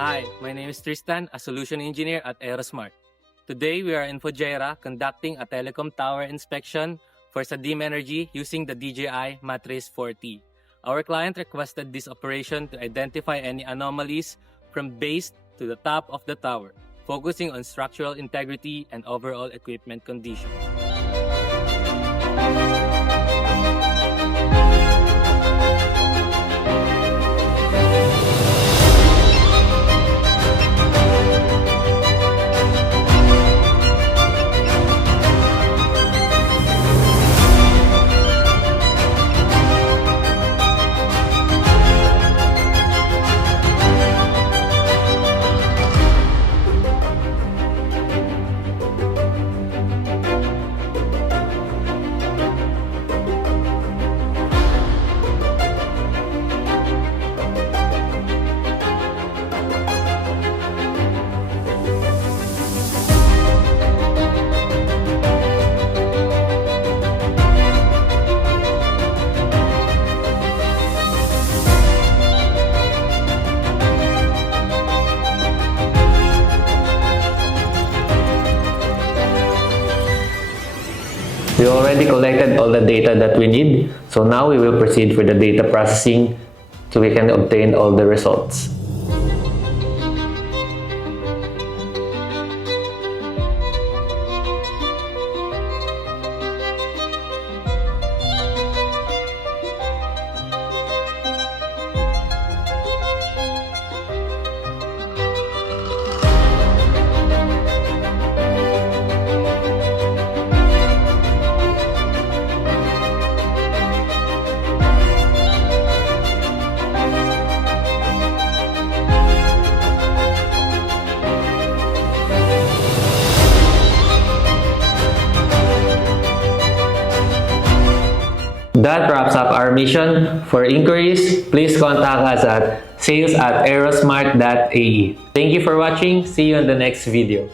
Hi, my name is Tristan, a solution engineer at Aerosmart. Today, we are in Fujairah conducting a telecom tower inspection for Sadim Energy using the DJI Matrice 4T. Our client requested this operation to identify any anomalies from base to the top of the tower, focusing on structural integrity and overall equipment condition. We already collected all the data that we need, so now we will proceed for the data processing so we can obtain all the results. That wraps up our mission. For inquiries, please contact us at sales@aerosmart.ae. Thank you for watching. See you in the next video.